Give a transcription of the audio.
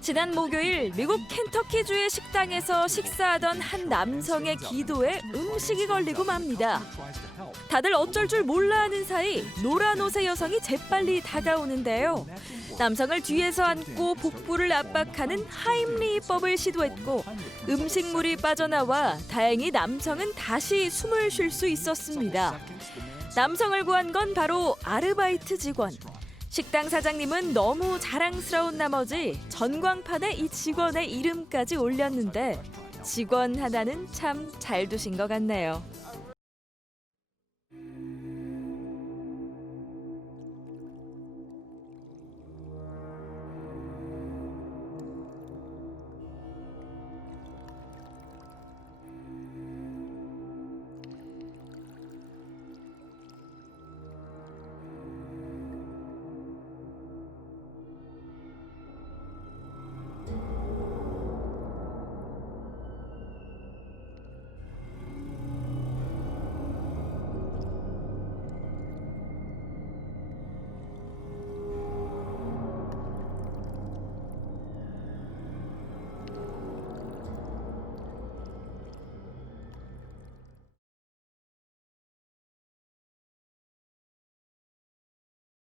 지난 목요일 미국 켄터키주의 식당에서 식사하던 한 남성의 기도에 음식이 걸리고 맙니다. 다들 어쩔 줄 몰라 하는 사이 노란 옷의 여성이 재빨리 다가오는데요. 남성을 뒤에서 안고 복부를 압박하는 하임리법을 시도했고 음식물이 빠져나와 다행히 남성은 다시 숨을 쉴 수 있었습니다. 남성을 구한 건 바로 아르바이트 직원. 식당 사장님은 너무 자랑스러운 나머지 전광판에 이 직원의 이름까지 올렸는데 직원 하나는 참 잘 두신 것 같네요.